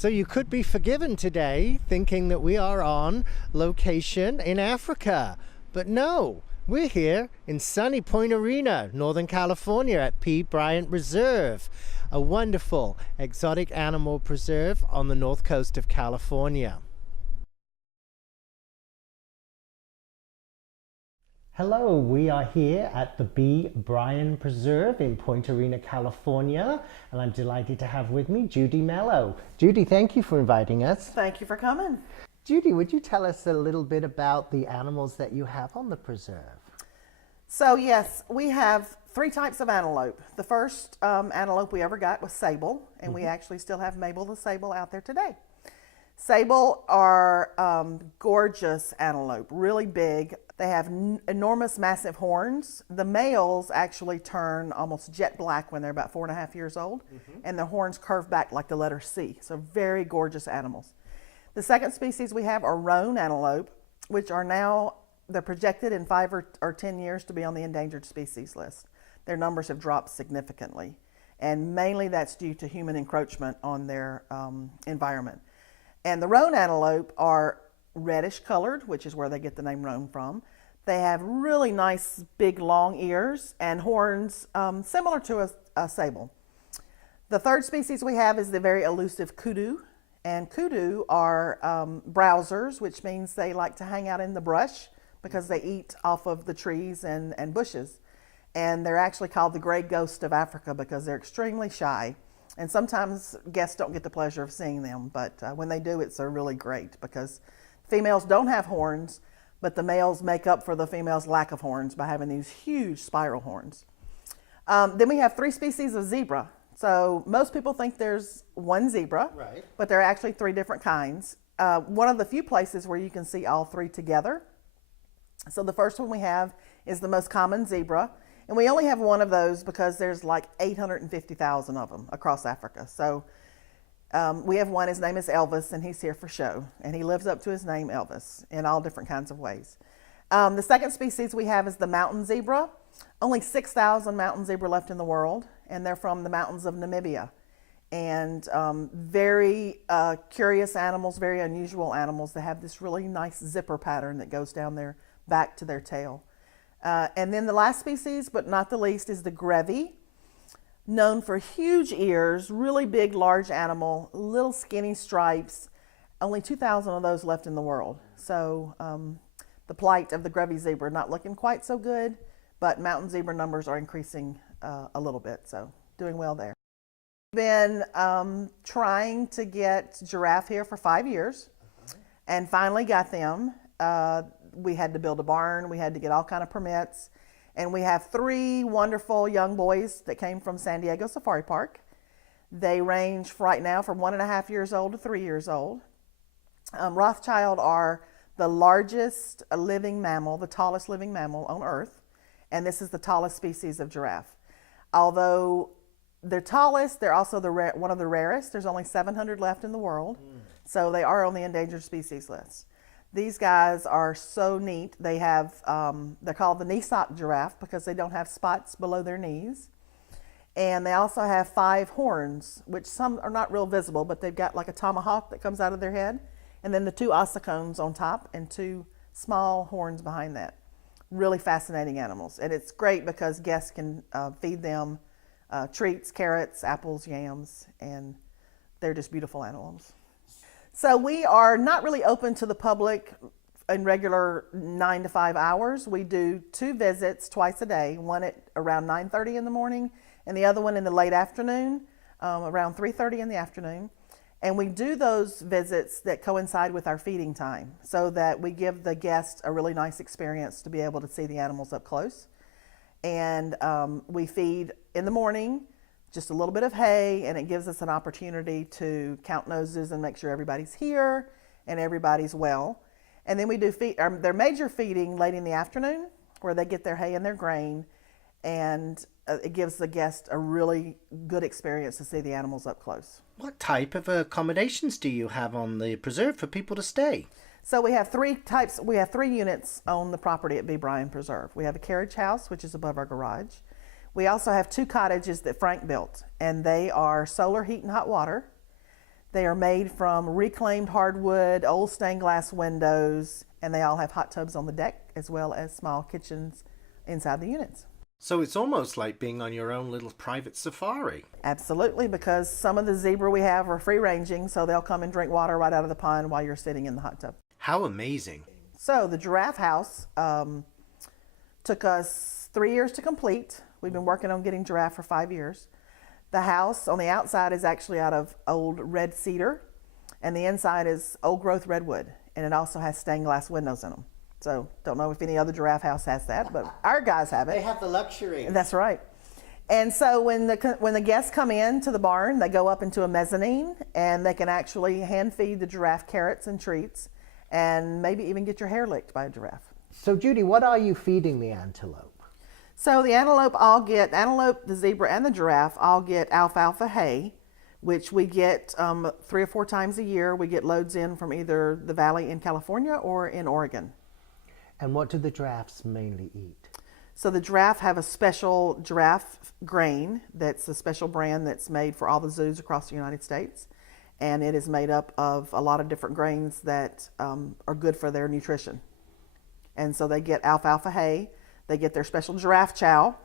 So you could be forgiven today thinking that we are on location in Africa. But no, we're here in sunny Point Arena, Northern California at B Bryan Preserve, a wonderful exotic animal preserve on the north coast of California. Hello, we are here at the B Bryan Preserve in Point Arena, California, and I'm delighted to have with me Judy Mello. Judy, thank you for inviting us. Thank you for coming. Judy, would you tell us a little bit about the animals that you have on the preserve? So yes, we have three types of antelope. The first antelope we ever got was sable, and we actually still have Mabel the sable out there today. Sable are gorgeous antelope, really big. They have enormous, massive horns. The males actually turn almost jet black when they're about 4.5 years old, and their horns curve back like the letter C. So very gorgeous animals. The second species we have are roan antelope, which are now, they're projected in 5 or 10 years to be on the endangered species list. Their numbers have dropped significantly, and mainly that's due to human encroachment on their environment. And the roan antelope are reddish colored, which is where they get the name roan from. They have really nice, big, long ears and horns similar to a sable. The third species we have is the very elusive kudu. And kudu are browsers, which means they like to hang out in the brush because they eat off of the trees and bushes. And they're actually called the gray ghost of Africa because they're extremely shy. And sometimes guests don't get the pleasure of seeing them, but when they do, it's really great because females don't have horns, but the males make up for the females' lack of horns by having these huge spiral horns. Then we have 3 species of zebra. So most people think there's one zebra, Right. but there are actually 3 different kinds. One of the few places where you can see all 3 together. So the first one we have is the most common zebra. And we only have one of those because there's like 850,000 of them across Africa. So we have one, his name is Elvis, and he's here for show. And he lives up to his name, Elvis, in all different kinds of ways. The second species we have is the mountain zebra. Only 6,000 mountain zebra left in the world, and they're from the mountains of Namibia. And very curious animals, very unusual animals. They have this really nice zipper pattern that goes down their back to their tail. And then the last species, but not the least, is the grevy, known for huge ears, really big, large animal, little skinny stripes. Only 2,000 of those left in the world. So the plight of the grevy zebra not looking quite so good, but mountain zebra numbers are increasing a little bit, so doing well there. We've been trying to get giraffe here for 5 years, and finally got them. We had to build a barn, we had to get all kind of permits, and we have 3 wonderful young boys that came from San Diego Safari Park. They range right now from 1.5 years old to 3 years old. Rothchild are the largest living mammal, the tallest living mammal on Earth, and this is the tallest species of giraffe. Although they're tallest, they're also one of the rarest. There's only 700 left in the world, so they are on the endangered species list. These guys are so neat. They have, they're called the knee sock giraffe because they don't have spots below their knees. And they also have 5 horns, which some are not real visible, but they've got like a tomahawk that comes out of their head. And then the 2 ossicones on top and 2 small horns behind that. Really fascinating animals. And it's great because guests can feed them treats, carrots, apples, yams, and they're just beautiful animals. So we are not really open to the public in regular 9 to 5 hours. We do 2 visits twice a day, one at around 9:30 in the morning and the other one in the late afternoon, around 3:30 in the afternoon. And we do those visits that coincide with our feeding time so that we give the guests a really nice experience to be able to see the animals up close. And we feed in the morning, just a little bit of hay, and it gives us an opportunity to count noses and make sure everybody's here and everybody's well. And then we do their major feeding late in the afternoon where they get their hay and their grain, and it gives the guest a really good experience to see the animals up close. What type of accommodations do you have on the preserve for people to stay? So we have 3 types. We have 3 units on the property at B Bryan Preserve. We have a carriage house, which is above our garage. We also have 2 cottages that Frank built, and they are solar heat and hot water. They are made from reclaimed hardwood, old stained glass windows, and they all have hot tubs on the deck as well as small kitchens inside the units. So it's almost like being on your own little private safari. Absolutely, because some of the zebra we have are free ranging, so they'll come and drink water right out of the pond while you're sitting in the hot tub. How amazing. So the giraffe house took us 3 years to complete. We've been working on getting giraffe for 5 years. The house on the outside is actually out of old red cedar, and the inside is old growth redwood, and it also has stained glass windows in them. So don't know if any other giraffe house has that, but our guys have it. They have the luxury. That's right. And so when the guests come in to the barn, they go up into a mezzanine, and they can actually hand feed the giraffe carrots and treats, and maybe even get your hair licked by a giraffe. So Judy, what are you feeding the antelope? So the antelope, the zebra, and the giraffe all get alfalfa hay, which we get 3 or 4 times a year. We get loads in from either the valley in California or in Oregon. And what do the giraffes mainly eat? So the giraffe have a special giraffe grain that's a special brand that's made for all the zoos across the United States. And it is made up of a lot of different grains that are good for their nutrition. And so they get alfalfa hay, they get their special giraffe chow,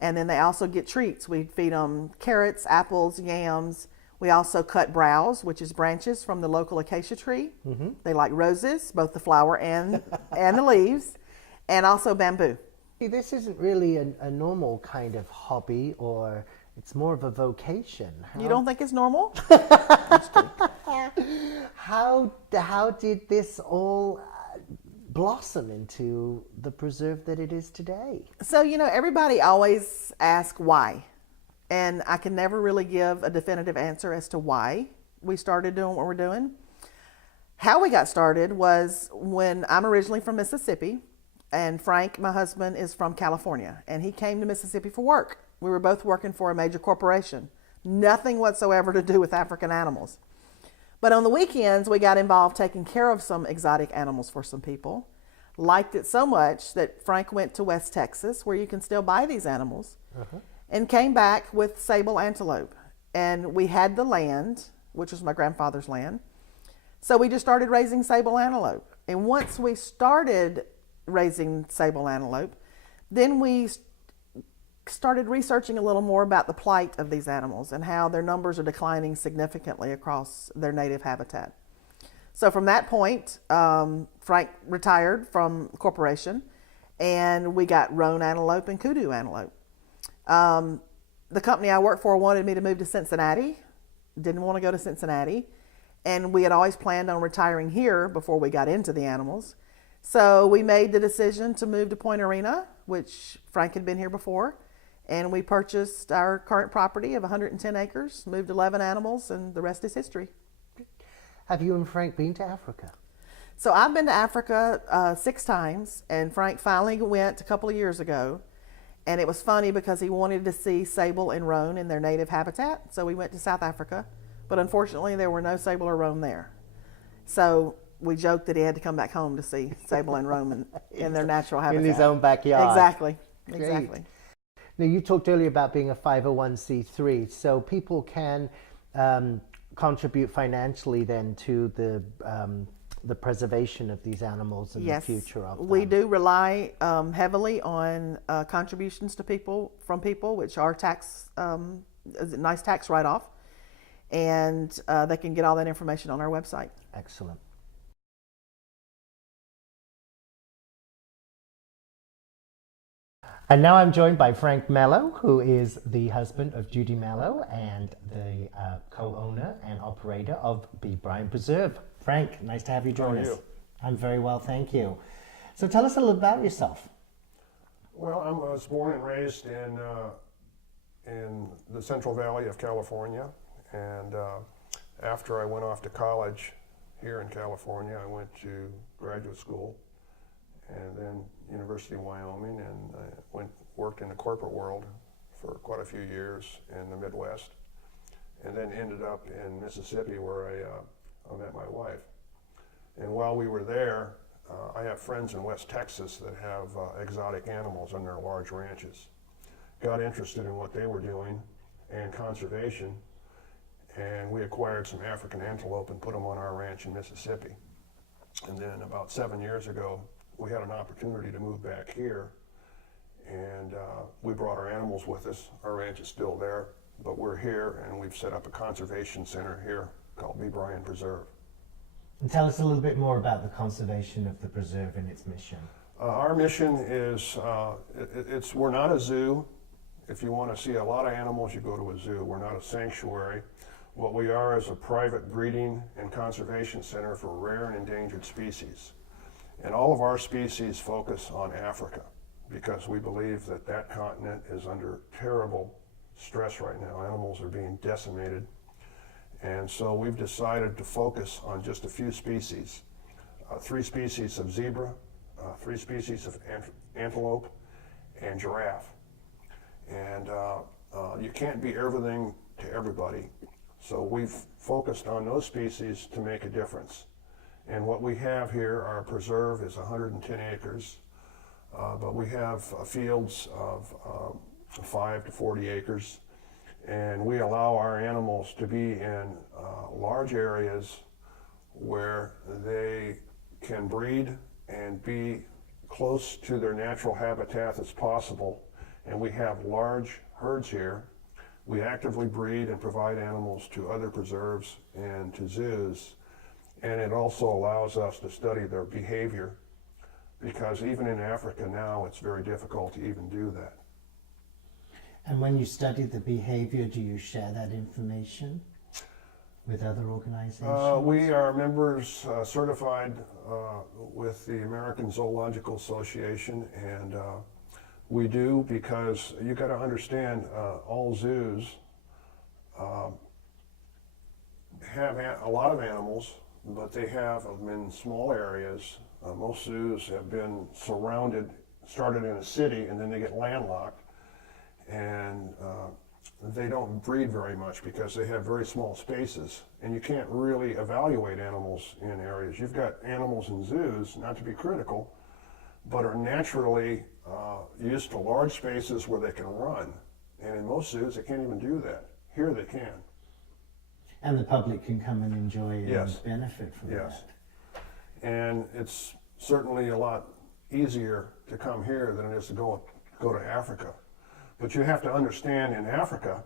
and then they also get treats. We feed them carrots, apples, yams. We also cut browse, which is branches from the local acacia tree. Mm-hmm. They like roses, both the flower and the leaves, and also bamboo. This isn't really a normal kind of hobby, or it's more of a vocation. You don't think it's normal? How did this all blossom into the preserve that it is today? So, everybody always asks why. And I can never really give a definitive answer as to why we started doing what we're doing. How we got started was when I'm originally from Mississippi, and Frank, my husband, is from California, and he came to Mississippi for work. We were both working for a major corporation. Nothing whatsoever to do with African animals. But on the weekends, we got involved taking care of some exotic animals for some people. Liked it so much that Frank went to West Texas, where you can still buy these animals, and came back with sable antelope. And we had the land, which was my grandfather's land. So we just started raising sable antelope. And once we started raising sable antelope, then we started researching a little more about the plight of these animals and how their numbers are declining significantly across their native habitat. So from that point, Frank retired from the corporation, and we got roan antelope and kudu antelope. The company I worked for wanted me to move to Cincinnati, didn't want to go to Cincinnati, and we had always planned on retiring here before we got into the animals. So we made the decision to move to Point Arena, which Frank had been here before, and we purchased our current property of 110 acres, moved 11 animals, and the rest is history. Have you and Frank been to Africa? So I've been to Africa 6 times, and Frank finally went a couple of years ago. And it was funny because he wanted to see sable and roan in their native habitat. So we went to South Africa, but unfortunately there were no sable or roan there. So we joked that he had to come back home to see sable and roan in their natural habitat. In his own backyard. Exactly. Great. Exactly. Now, you talked earlier about being a 501c3, so people can contribute financially then to the preservation of these animals and the future of them. We do rely heavily on contributions to people, which are nice tax write-off, and they can get all that information on our website. Excellent. And now I'm joined by Frank Mello, who is the husband of Judy Mello and the co-owner and operator of B Bryan Preserve. Frank, nice to have you join us. I'm very well, thank you. So tell us a little about yourself. Well, I was born and raised in the Central Valley of California, and after I went off to college here in California, I went to graduate school and then University of Wyoming, and worked in the corporate world for quite a few years in the Midwest, and then ended up in Mississippi where I met my wife. And while we were there, I have friends in West Texas that have exotic animals on their large ranches. Got interested in what they were doing and conservation, and we acquired some African antelope and put them on our ranch in Mississippi. And then about 7 years ago, we had an opportunity to move back here, and we brought our animals with us. Our ranch is still there, but we're here, and we've set up a conservation center here called B Bryan Preserve. And tell us a little bit more about the conservation of the preserve and its mission. Our mission is, we're not a zoo. If you want to see a lot of animals, you go to a zoo. We're not a sanctuary. What we are is a private breeding and conservation center for rare and endangered species. And all of our species focus on Africa because we believe that that continent is under terrible stress right now. Animals are being decimated. And so we've decided to focus on just a few species. 3 species of zebra, 3 species of antelope, and giraffe. And you can't be everything to everybody. So we've focused on those species to make a difference. And what we have here, our preserve is 110 acres, but we have fields of 5 to 40 acres. And we allow our animals to be in large areas where they can breed and be close to their natural habitat as possible. And we have large herds here. We actively breed and provide animals to other preserves and to zoos. And it also allows us to study their behavior, because even in Africa now, it's very difficult to even do that. And when you study the behavior, do you share that information with other organizations? We are members certified with the American Zoological Association, and we do, because you got to understand, all zoos have a lot of animals, but they have them in small areas. Most zoos have been started in a city, and then they get landlocked, and they don't breed very much because they have very small spaces, and you can't really evaluate animals in areas. You've got animals in zoos, not to be critical, but are naturally used to large spaces where they can run. And in most zoos, they can't even do that. Here they can. And the public can come and enjoy and Yes. benefit from Yes. that. And it's certainly a lot easier to come here than it is to go to Africa. But you have to understand, in Africa,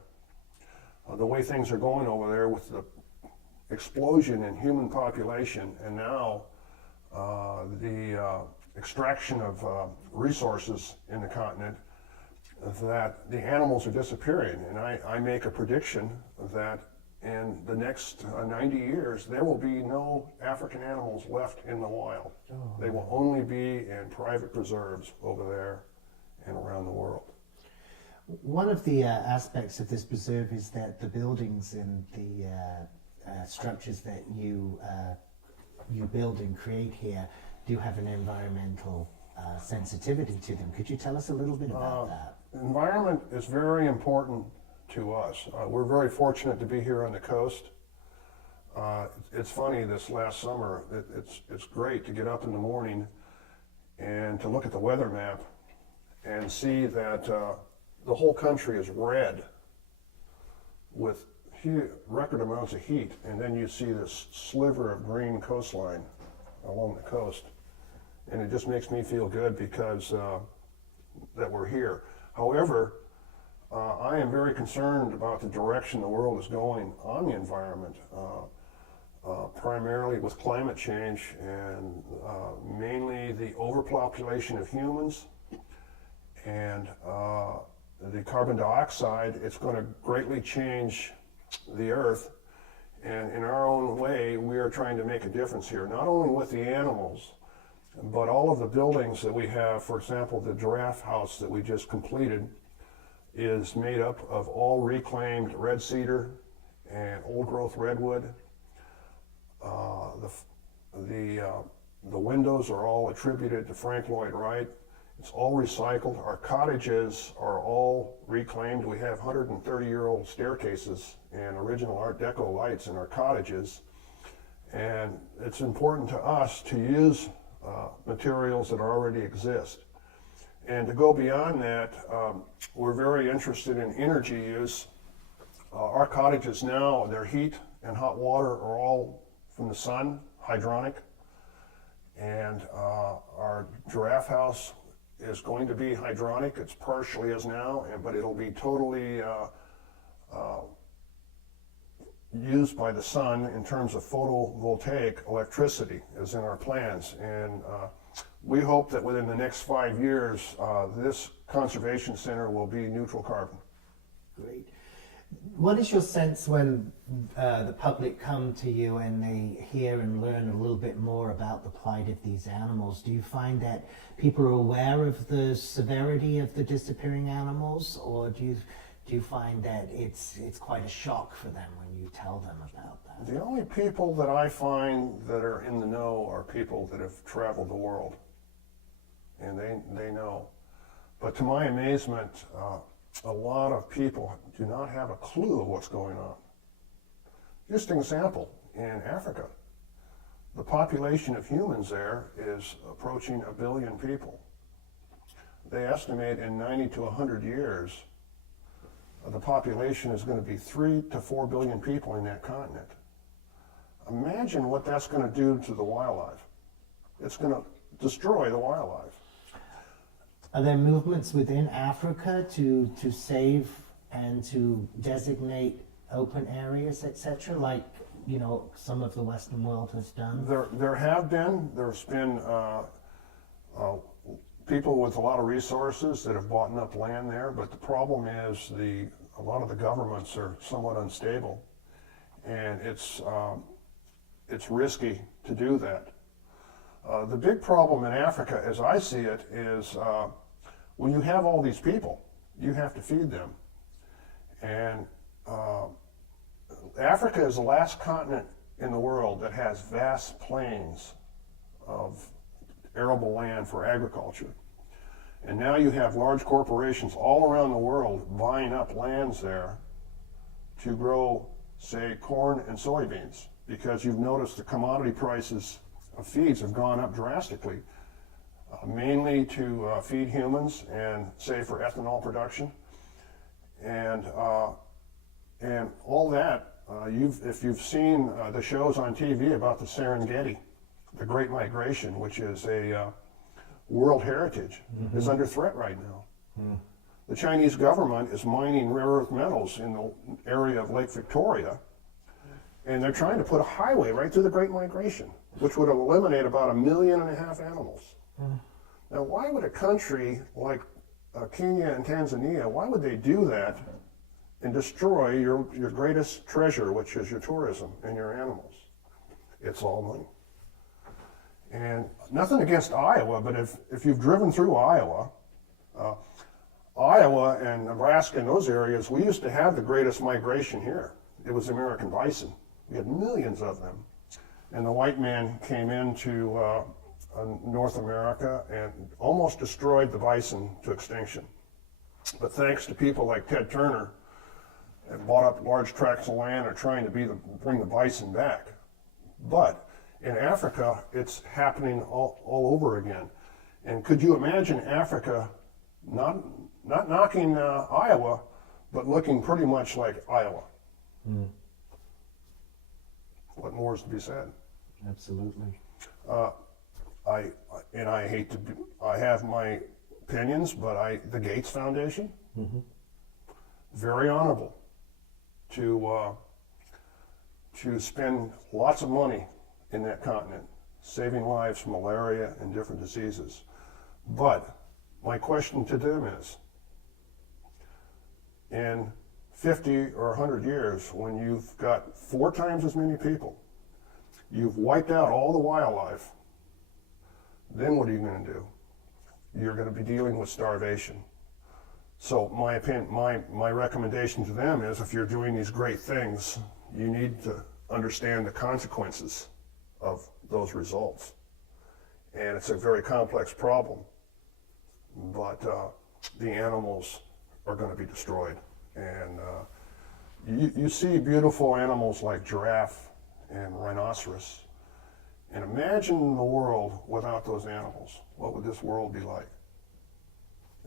the way things are going over there with the explosion in human population, and now the extraction of resources in the continent, that the animals are disappearing. And I make a prediction that in the next 90 years, there will be no African animals left in the wild. They will only be in private preserves over there and around the world. One of the aspects of this preserve is that the buildings and the structures that you build and create here do have an environmental sensitivity to them. Could you tell us a little bit about that? Environment is very important to us. We're very fortunate to be here on the coast. It's funny, this last summer, it's great to get up in the morning and to look at the weather map and see that the whole country is red with record amounts of heat, and then you see this sliver of green coastline along the coast, and it just makes me feel good because that we're here. However, I am very concerned about the direction the world is going on the environment, primarily with climate change and mainly the overpopulation of humans and the carbon dioxide. It's going to greatly change the earth, and in our own way, we are trying to make a difference here, not only with the animals, but all of the buildings that we have. For example, the giraffe house that we just completed is made up of all reclaimed red cedar and old growth redwood. The windows are all attributed to Frank Lloyd Wright. It's all recycled. Our cottages are all reclaimed. We have 130-year-old staircases and original Art Deco lights in our cottages. And it's important to us to use materials that already exist. And to go beyond that, we're very interested in energy use. Our cottages now, their heat and hot water are all from the sun, hydronic. And our giraffe house is going to be hydronic. It's partially is now, but it'll be totally used by the sun in terms of photovoltaic electricity is in our plans. And we hope that within the next 5 years, this conservation center will be neutral carbon. Great. What is your sense when the public come to you and they hear and learn a little bit more about the plight of these animals? Do you find that people are aware of the severity of the disappearing animals, or do you find that it's quite a shock for them when you tell them about that? The only people that I find that are in the know are people that have traveled the world, and they know. But to my amazement, a lot of people do not have a clue of what's going on. Just an example, in Africa, the population of humans there is approaching 1 billion people. They estimate in 90 to 100 years, the population is going to be 3 to 4 billion people in that continent. Imagine what that's going to do to the wildlife. It's going to destroy the wildlife. Are there movements within Africa to save and to designate open areas, etc., like some of the Western world has done? There have been. There's been people with a lot of resources that have bought up land there, but the problem is a lot of the governments are somewhat unstable, and it's risky to do that. The big problem in Africa, as I see it, is when you have all these people, you have to feed them. And Africa is the last continent in the world that has vast plains of arable land for agriculture. And now you have large corporations all around the world buying up lands there to grow, say, corn and soybeans, because you've noticed the commodity prices of feeds have gone up drastically, mainly to feed humans and, say, for ethanol production. And all that, if you've seen the shows on TV about the Serengeti, the Great Migration, which is a World Heritage, is under threat right now. The Chinese government is mining rare earth metals in the area of Lake Victoria, and they're trying to put a highway right through the Great Migration, which would eliminate about 1.5 million animals. Now, why would a country like Kenya and Tanzania, why would they do that and destroy your greatest treasure, which is your tourism and your animals? It's all money. And nothing against Iowa, but if you've driven through Iowa and Nebraska and those areas, we used to have the greatest migration here. It was the American bison. We had millions of them. And the white man came into North America and almost destroyed the bison to extinction. But thanks to people like Ted Turner, that bought up large tracts of land, are trying to bring the bison back. But in Africa, it's happening all over again. And could you imagine Africa not knocking Iowa, but looking pretty much like Iowa? What more is to be said? Absolutely. I have my opinions, but the Gates Foundation, very honorable to spend lots of money in that continent, saving lives from malaria and different diseases. But my question to them is, in 50 or 100 years, when you've got 4 times as many people, you've wiped out all the wildlife, then what are you going to do? You're going to be dealing with starvation. So my opinion, my recommendation to them is, if you're doing these great things, you need to understand the consequences of those results. And it's a very complex problem, but the animals are going to be destroyed. And you see beautiful animals like giraffe and rhinoceros, and imagine the world without those animals. What would this world be like?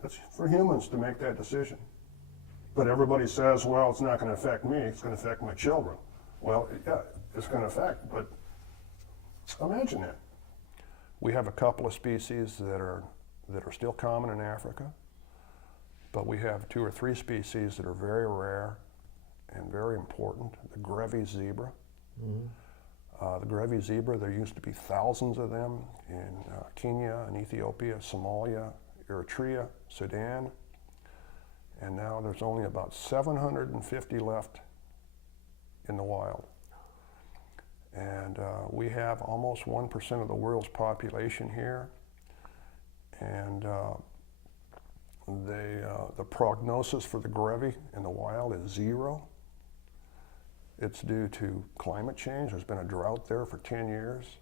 It's for humans to make that decision. But everybody says, well, it's not going to affect me, it's going to affect my children. Well, yeah, it's going to affect, but imagine that. We have a couple of species that are still common in Africa, but we have 2 or 3 species that are very rare and very important. The Grevy zebra. The Grevy zebra, there used to be thousands of them in Kenya and Ethiopia, Somalia, Eritrea, Sudan, and now there's only about 750 left in the wild. And we have almost 1% of the world's population here, and the prognosis for the Grevy in the wild is 0. It's due to climate change. There's been a drought there for 10 years.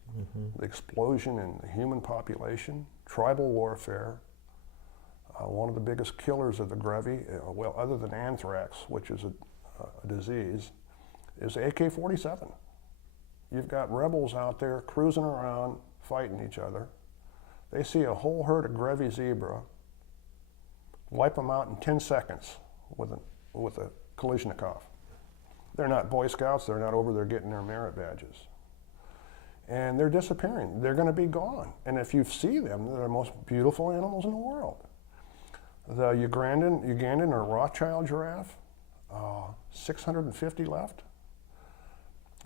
The explosion in the human population, tribal warfare. One of the biggest killers of the Grevy, well, other than anthrax, which is a disease, is AK-47. You've got rebels out there cruising around, fighting each other. They see a whole herd of Grevy zebra, wipe them out in 10 seconds with a Kalashnikov. They're not Boy Scouts, they're not over there getting their merit badges. And they're disappearing, they're gonna be gone. And if you see them, they're the most beautiful animals in the world. The Ugandan or Rothchild giraffe, 650 left.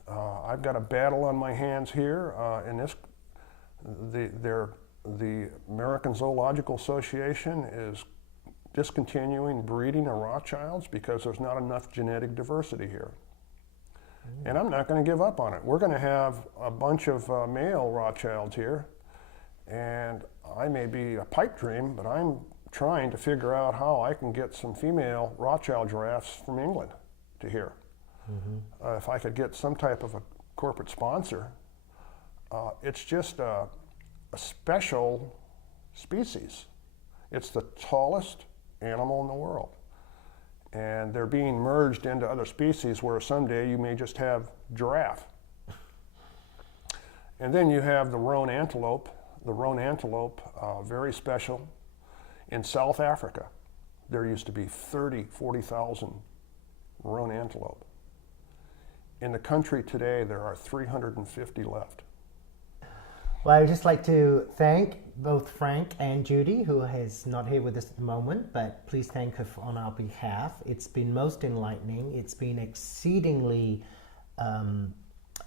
I've got a battle on my hands here. The American Zoological Association is discontinuing breeding of Rothschilds because there's not enough genetic diversity here. And I'm not going to give up on it. We're going to have a bunch of male Rothschilds here, and I may be a pipe dream, but I'm trying to figure out how I can get some female Rothschild giraffes from England to here. If I could get some type of a corporate sponsor, it's just a special species. It's the tallest animal in the world. And they're being merged into other species where someday you may just have giraffe. And then you have the roan antelope. The roan antelope, very special. In South Africa, there used to be 40,000 roan antelope. In the country today, there are 350 left. Well, I would just like to thank both Frank and Judy, who is not here with us at the moment, but please thank her on our behalf. It's been most enlightening. It's been exceedingly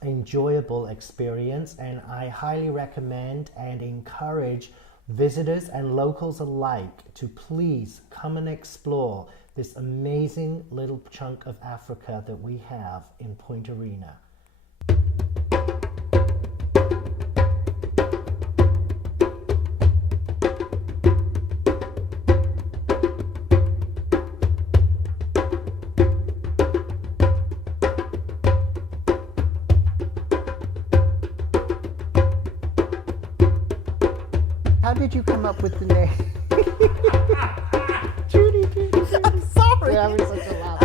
enjoyable experience, and I highly recommend and encourage visitors and locals alike to please come and explore this amazing little chunk of Africa that we have in Point Arena. How did you come up with the name? Judy. I'm sorry. We're having such a laugh.